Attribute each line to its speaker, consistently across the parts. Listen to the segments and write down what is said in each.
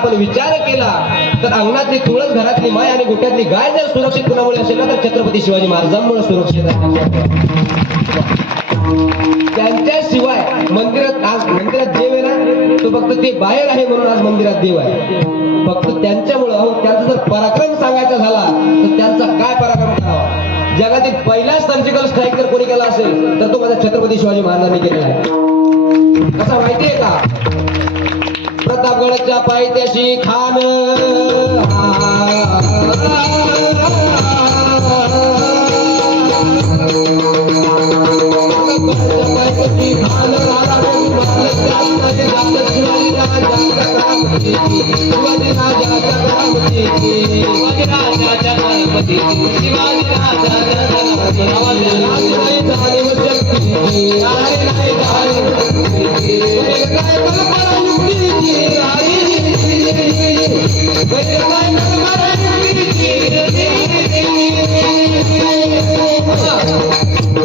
Speaker 1: आपण विचार केला तर अंगणातली तुळस घरातली माय आणि गोट्यातली गाय जर सुरक्षित कुणामुळे असेल ना तर छत्रपती शिवाजी महाराजांमुळे सुरक्षित त्यांच्याशिवाय मंदिरात आज मंदिरात देव आहे ना तो फक्त ते बाहेर आहे म्हणून आज मंदिरात देव आहे. फक्त त्यांच्यामुळं अहो त्यांचा जर पराक्रम सांगायचा झाला तर त्यांचा काय पराक्रम करावा? जगातील पहिला सर्जिकल स्ट्राईक जर कोणी केला असेल तर तो माझा छत्रपती शिवाजी महाराजांनी केलेला आहे. कसा माहितीये का? प्रतापगडाच्या पायथ्याशी खान खान शिवाजी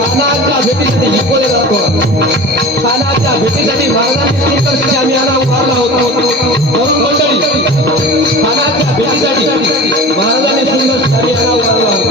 Speaker 1: खानाच्या भेटीसाठी शिकवले जातो खानाच्या भेटीसाठी महाराजांनी संघर्षाची आम्ही याला उभारला होतो तरुण मंडळी खानाच्या भेटीसाठी महाराजांनी संघर्ष आम्ही याला उभारला होतो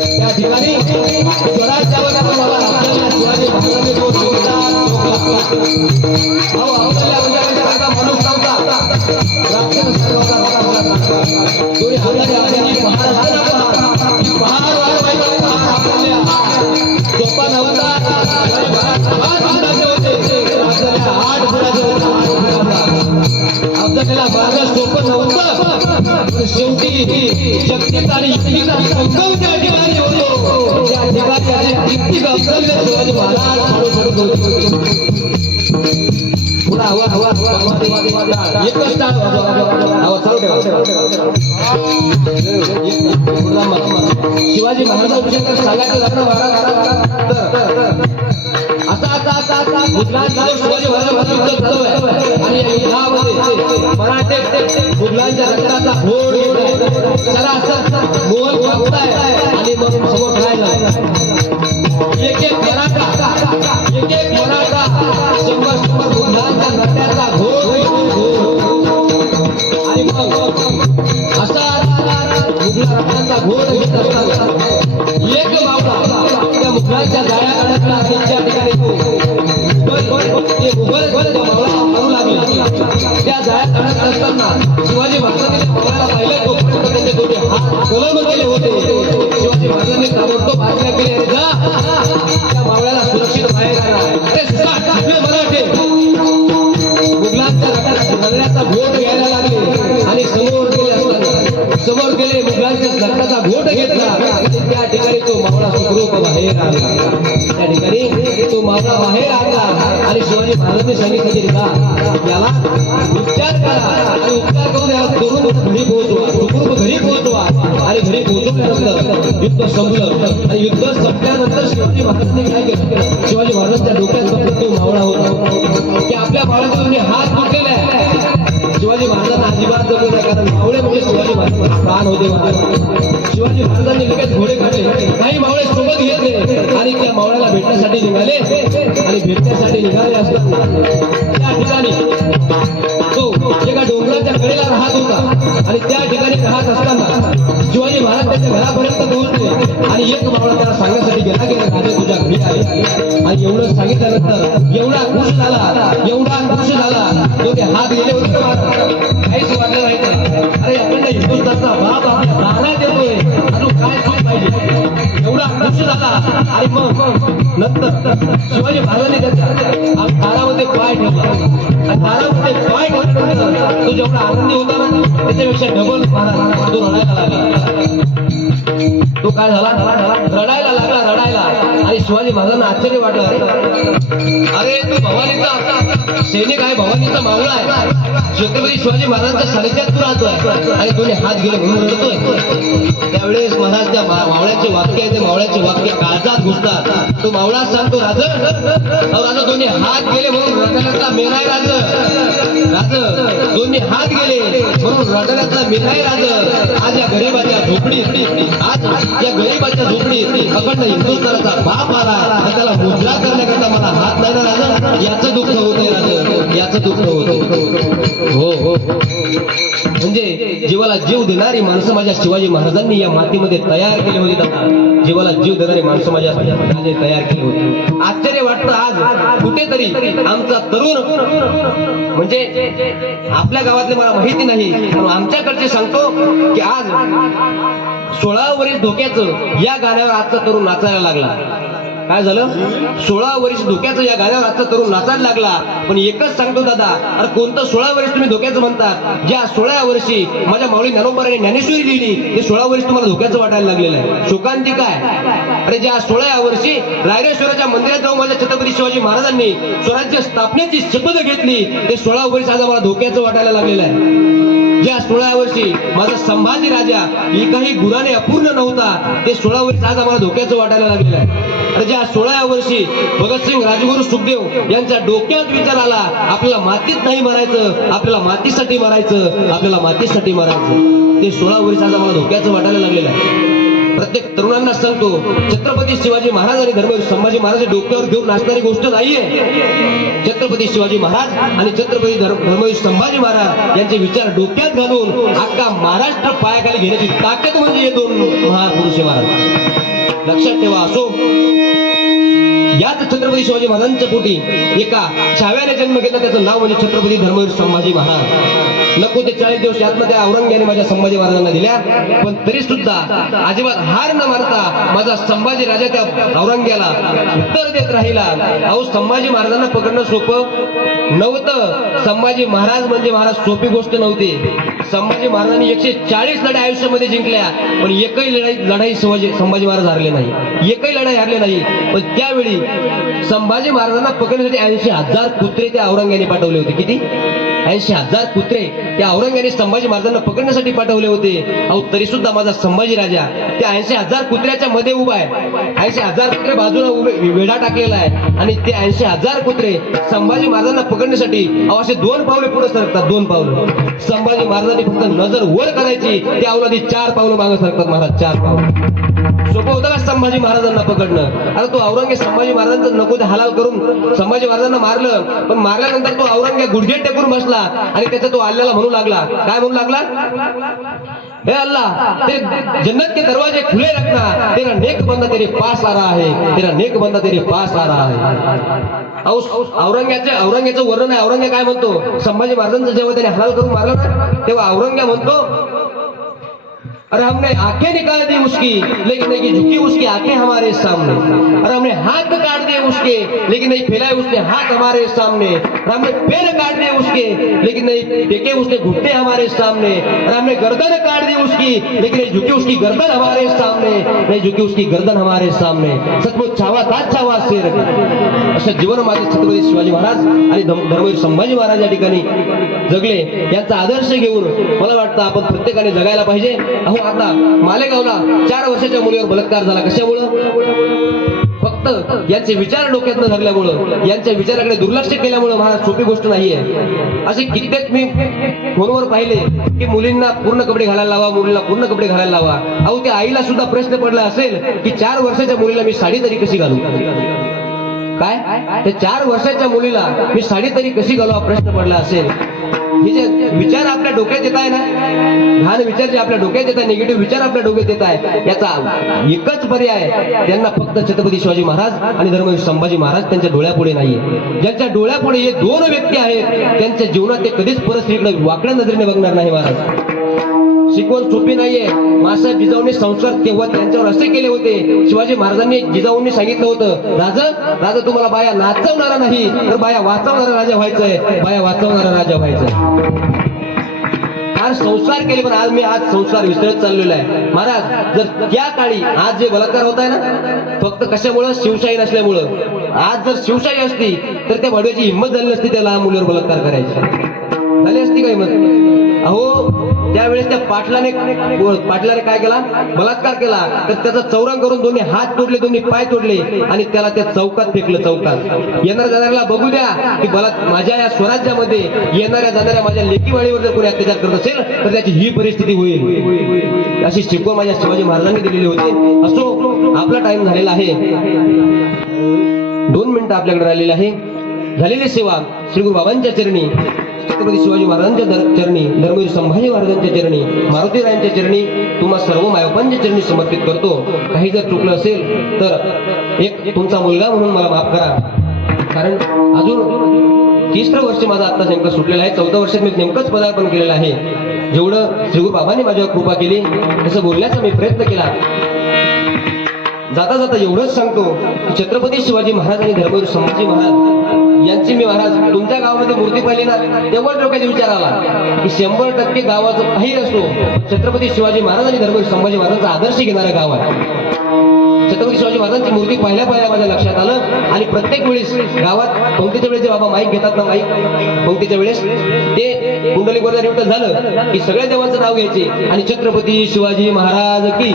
Speaker 1: त्या ठिकाणी स्वराज्यावर चालवलेला शिवाजी महाराजांनी अहो, माणूस नव्हता. राक्षस सर्वांचा होता. आपल्याला आपल्याला. सोपा नव्हता. होते. आठ होते. आठ सोपं नव्हतं शेवटी शक्तीचा आणि युक्तीचा संकल्प त्या ठिकाणी शिवाजी हवा हवा शिवाजी महाराजांविषयी सांगायचं झालं ना आता आता आता आता शिवाजी महाराजांचा चालू आहे. आणि युद्धामध्ये मराठे मुघलांच्या रक्ताचा घोड असं मोहन थांबताय आणि मग समोर राहिला एक एक मराठा एक एक मराठा शंभर शंभर घोर आणि मग असा मुघला घोर घेत असताना एक त्या मुघलांच्या जाळ्या अडकला त्यांच्या ठिकाणी ते मुघल मावळा मारू लागला. त्या जाळ्यात अडकत असताना शिवाजी महाराजांनी होते हात कलम केले होते. शिवाजी महाराजांनी ताबडतोब आज्ञा केली. जा. त्या मावळ्याला सुरक्षित बाहेर आणा अरे सुसाट, मराठे. मुघलांच्या रथात नगराचा घोट घ्यायला लागले. आणि समोर गेले असताना समोर गेले मुघलांच्या रक्ताचा घोट घेतला. आणि त्या ठिकाणी तो मावळा सुखरूप बाहेर आला. त्या ठिकाणी तो मावळा बाहेर आला. आणि शिवाजी महाराजांनी सांगितलं की का याला उपचार करा आणि उपचार करून याला तरुण घरी पोहोचवा सुखरूप घरी पोहोचवा. आणि घरी पोहोचवल्यानंतर युद्ध संपलं. आणि युद्ध संपल्यानंतर शिवाजी महाराजांनी काय केलं? शिवाजी महाराजांच्या डोक्यात फक्त तो मावळा होता. की आपल्या बाळाचा हात तुटलेला आहे. शिवाजी महाराजांना अजिबात जमलं नाही कारण मावळे म्हणजे शिवाजी महाराज. प्राण होते महाराज शिवाजी महाराजांनी लगेच घोडे काढले. काही मावळे सोबत घेतले आणि त्या मावळ्याला भेटण्यासाठी निघाले. आणि भेटण्यासाठी निघाले असताना त्या ठिकाणी तो एका डोंगराच्या कडेला राहत होता. आणि त्या ठिकाणी राहत असताना शिवाजी महाराज त्याच्या घरापर्यंत पोहोचले. आणि एक मावळा त्याला सांगण्यासाठी गेला गेला राजा तुझ्या घरी आले आणि एवढं सांगितल्यानंतर एवढा खुश झाला. एवढा खुश झाला. तो ते हात गेले होते आणि मग नंतर शिवाजी महाराजांनी त्याच्या आ- पाय ठेवला. आणि दारामध्ये पाय ठेवल्यानंतर तो जेवढा आनंदी होता ना त्याच्यापेक्षा डबल महाराज तो रडायला लागला. तो काय झाला? रडायला लागला रडायला. आणि शिवाजी महाराजांना आश्चर्य वाटलं. अरे अरे तू भवानीचा सैनिक आहे भवानीचा मावळा आहे. छत्रपती शिवाजी महाराजांच्या सानिध्यात तू राहतोय आणि दोन्ही हात गेले म्हणून रडतोय. त्यावेळेस महाराज त्या मावळ्याचे वाक्य आहे ते मावळ्याचे वाक्य काळजात घुसतात. तो मावळा सांगतो राज राजा दोन्ही हात गेले म्हणून रडण्याचा मेलाय राज. राज दोन्ही हात गेले म्हणून रडण्याचा मेलाय राज. आज या गरीबाच्या झोपडीत आज या गरीबाच्या झोपडीत अखंड हिंदुस्थानाचा बाप मला त्याला मुद्रा करण्याकरता मला हात नाही राजा याचं दुःख होतंय राजा. याचं दुःख होत हो, हो हो म्हणजे जीवाला जीव देणारी माणसं माझ्या शिवाजी महाराजांनी या मातीमध्ये तयार केली होती दादा जीवाला जीव देणारी माणसं माझ्या तयार केली होती. आश्चर्य वाटतं आज कुठेतरी आमचा तरुण म्हणजे आपल्या गावातले मला माहिती नाही पण आमच्याकडचे सांगतो की आज सोळा वरील धोक्याचं या गाण्यावर आजचा तरुण नाचायला लागला. काय झालं? सोळा वर्ष धोक्याचं या गाण्यावर आजचा तरुण नाचायला लागला. पण एकच सांगतो दादा अरे कोणतं सोळा वर्ष तुम्ही धोक्याचं म्हणतात? ज्या सोळा वर्षी माझ्या माऊली ज्ञानोबाराने ज्ञानेश्वरी लिहिली ते सोळा वर्ष तुम्हाला धोक्याचं वाटायला लागलेलं आहे. शोकांती काय? अरे ज्या सोळा वर्षी रायरेश्वराच्या मंदिरात जाऊन माझ्या छत्रपती शिवाजी महाराजांनी स्वराज्य स्थापनेची शपथ घेतली ते सोळा वर्ष आज मला धोक्याचं वाटायला लागलेलं आहे. ज्या सोळा वर्षी माझा संभाजी राजा एकाही गुणाने अपूर्ण नव्हता ते सोळा वर्ष आज आम्हाला धोक्याचं वाटायला लागलेलं आहे. प्रजा ज्या सोळा वर्षी भगतसिंग राजगुरू सुखदेव यांच्या डोक्यात विचार आला आपल्याला मातीत नाही मारायचं आपल्याला मातीसाठी मारायचं आपल्याला मातीसाठी मारायचं. ते सोळा वर्ष आता मला धोक्याचं वाटायला लागलेलं आहे. प्रत्येक तरुणांना सांगतो छत्रपती शिवाजी महाराज आणि धर्मवीर संभाजी महाराज डोक्यावर घेऊन नाचणारी गोष्ट नाहीये. छत्रपती शिवाजी महाराज आणि छत्रपती धर्म- धर्मवीर संभाजी महाराज यांचे विचार डोक्यात घालून अख्खा महाराष्ट्र पायाखाली घेण्याची ताकद म्हणजे हे दोन महापुरुष महाराज. लक्षात ठेवा असो. याच छत्रपती शिवाजी महाराजांच्या पोटी एका छाव्याने जन्म घेतला. त्याचं नाव म्हणजे छत्रपती धर्मवीर संभाजी महाराज. नको ते चाळीस दिवस यातनं त्या औरंग्याने माझ्या संभाजी महाराजांना दिल्या. पण तरी सुद्धा अजिबात हार न मारता माझा संभाजी राजा त्या औरंग्याला उत्तर देत राहिला. अहो संभाजी महाराजांना पकडणं सोपं नव्हतं. संभाजी महाराज म्हणजे महाराज सोपी गोष्ट नव्हती. संभाजी महाराजांनी एकशे चाळीस लढाई आयुष्यामध्ये जिंकल्या पण एकही लढाई लढाई संभाजी महाराज हारले नाही. एकही लढाई हरले नाही. पण त्यावेळी संभाजी महाराजांना पकडण्यासाठी ऐंशी हजार कुत्रे त्या औरंग्याने पाठवले होते. किती? ऐंशी हजार कुत्रे त्या औरंगाने संभाजी महाराजांना पकडण्यासाठी पाठवले होते. अहो तरी सुद्धा माझा संभाजी राजा त्या ऐंशी हजार कुत्र्याच्या मध्ये उभा आहे. ऐंशी हजार कुत्रे बाजूला उभे वेढा टाकलेला आहे. आणि ते ऐंशी हजार कुत्रे संभाजी महाराजांना पकडण्यासाठी अहो असे दोन पावले पुढे सरकतात दोन पावलं. संभाजी महाराजांनी फक्त नजर वर करायची त्या औलादी चार पावलं मागे सरकतात महाराज चार पावलं. सोपं होतं का संभाजी महाराजांना पकडणं. आता तो औरंगे संभाजी महाराजांचं नको ते हलाल करून संभाजी महाराजांना मारलं. पण मारल्यानंतर तो औरंगे गुडघे टेकून बसला आणि त्याचा तो आल्याला म्हणू लागला. काय म्हणू लागला? हे अल्लाह ते जन्नत के दरवाजे खुले रखना. तेरा नेक बंदा तेरे पास आ रहा है. तेरा नेक बंदा तेरे पास आ रहा है. औरंग्याचे औरंग्याचं वर्णन आहे. औरंग्या काय म्हणतो? संभाजी महाराजांचं जेव्हा त्याने हलाल करून मारलं तेव्हा औरंग्या म्हणतो और हमने आंखें निकाल दी उसकी लेकिन नहीं झुकी उसकी आंखें हमारे सामने। और हमने हाथ काट दिए उसके लेकिन नहीं फैलाए उसने हाथ हमारे सामने। और हमने पैर काट दिए उसके लेकिन नहीं देखे उसने घुटने हमारे सामने। और हमने गर्दन काट दी उसकी लेकिन नहीं झुकी उसकी गर्दन हमारे सामने। नहीं झुकी उसकी गर्दन हमारे सामने। सचमुच छावा था छावा सिर असं जीवन माझे छत्रपती शिवाजी महाराज आणि धर्मवीर संभाजी महाराज या ठिकाणी जगले. यांचा आदर्श घेऊन मला वाटतं आपण प्रत्येकाने जगायला पाहिजे. अहो आता मालेगावला चार वर्षाच्या मुलीवर बलात्कार झाला. कशामुळं? फक्त यांचे विचार डोक्यात न धरल्यामुळं यांच्या विचाराकडे दुर्लक्ष केल्यामुळं महाराज सोपी गोष्ट नाहीये. असे कित्येक मी फोनवर पाहिले की मुलींना पूर्ण कपडे घालायला लावा मुलींना पूर्ण कपडे घालायला लावा. अहो त्या आईला सुद्धा प्रश्न पडला असेल की चार वर्षाच्या मुलीला मी साडी तरी कशी घालू? काय? त्या चार वर्षाच्या मुलीला मी साडी तरी कशी घालू हा प्रश्न पडला असेल. हे जे विचार आपल्या डोक्यात येत आहे ना घाण विचार जे आपल्या डोक्यात येत आहे निगेटिव्ह विचार आपल्या डोक्यात येत आहे याचा एकच पर्याय त्यांना फक्त छत्रपती शिवाजी महाराज आणि धर्मवीर संभाजी महाराज त्यांच्या डोळ्यापुढे नाहीये. ज्यांच्या डोळ्यापुढे हे दोन व्यक्ती आहेत त्यांच्या जीवनात ते कधीच परिस्थितीकडे वाकड्या नजरेने बघणार नाही महाराज. शिकवण सोपी नाहीये. मासा जिजाऊने संस्कार तेव्हा त्यांच्यावर असे केले होते? शिवाजी महाराजांनी जिजाऊंनी सांगितलं होतं राजा राजा तुम्हाला बाया नाचवणारा नाही तर बाया वाचवणारा राजा व्हायचंय बाया वाचवणारा राजा व्हायचंय. आज संस्कार केले पण आज मी आज संस्कार विसरत चाललेलो आहे. महाराज जर त्या काळी आज जे बलात्कार होत आहे ना फक्त कशामुळं? शिवशाही नसल्यामुळं. आज जर शिवशाही असती तर त्या भडव्याची हिंमत झाली नसती त्या लहान मुलीवर बलात्कार करायची. झाली असती काय हिंमत? अहो त्यावेळेस त्या पाटलाने पाटलाने काय केला? बलात्कार केला. तर त्याचा चौरंग करून दोन्ही हात तोडले दोन्ही पाय तोडले आणि त्याला त्या चौकात फेकलं चौकात. येणाऱ्या जाणाऱ्याला बघू द्या की बला माझ्या या स्वराज्यामध्ये येणाऱ्या जाणाऱ्या माझ्या लेकीवाळीवर जर कोणी अत्याचार करत असेल तर त्याची ही परिस्थिती होईल. अशी शिकवण माझ्या शिवाजी महाराजांनी दिलेली होती. असो आपला टाइम झालेला आहे. दोन मिनिटं आपल्याकडे राहिलेली आहे. झालेली सेवा श्री गुरु बाबांच्या चरणी. छत्रपती शिवाजी महाराजांच्या चरणी धर्मवीर संभाजी महाराजांच्या चरणी मारुतीरायांच्या चरणी तुम्हा सर्व मायबापांच्या चरणी समर्पित करतो. काही जर चुकलं असेल तर एक तुमचा मुलगा म्हणून मला माफ करा. कारण अजून तिसरं वर्ष माझा आत्ताच नेमकं सुटलेलं आहे. चौदा वर्षात मी नेमकंच पदार्पण केलेलं आहे. जेवढं श्रीगुरु बाबांनी माझ्यावर कृपा केली तसं बोलण्याचा मी प्रयत्न केला. जाता जाता एवढंच सांगतो की छत्रपती शिवाजी महाराज आणि धर्मवीर संभाजी महाराज यांची मी महाराज तुमच्या गावामध्ये मूर्ती पाहिली ना तेव्हाच डोक्यात विचार आला की शंभर टक्के गावाचं काही असो छत्रपती शिवाजी महाराज आणि धर्मवीर संभाजी महाराजांचा आदर्श घेणारं गाव आहे. छत्रपती शिवाजी महाराजांची मूर्ती पाहिल्या पाहिल्या माझ्या लक्षात आलं आणि प्रत्येक वेळेस गावात पंक्तीच्या वेळेस जे बाबा माईक घेतात ना माईक पंक्तीच्या वेळेस ते कुंडली गोदा रिवटन झालं की सगळ्या देवांचं नाव घ्यायचे आणि छत्रपती शिवाजी महाराज की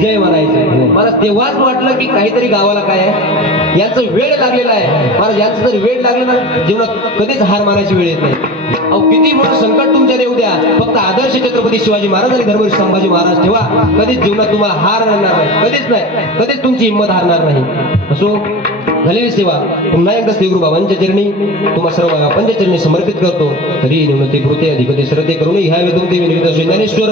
Speaker 1: जय म्हणायचे. मला तेव्हाच वाटलं की काहीतरी गावाला काय आहे? यांचं वेळ लागलेला आहे. मला यांचं जर वेळ लागलं ना जीवनात कधीच हार मानायची वेळ येत नाही. अहो किती मोठं संकट तुमच्या येऊ द्या. फक्त आदर्श छत्रपती शिवाजी महाराज आणि धर्मवीर संभाजी महाराज ठेवा. कधीच जीवनात तुम्हाला हार आणणार नाही. कधीच नाही. कधीच तुमची हिंमत हारणार नाही. असो झालेली सेवा. पुन्हा एकदा श्री गुरु बाबांच्या चरणी तुम्हा सर्व बाबांच्या चरणी समर्पित करतो. तरी निवृत्ती कृते अधिकते श्रद्धे करून ह्या वेदून देवी ज्ञानेश्वर.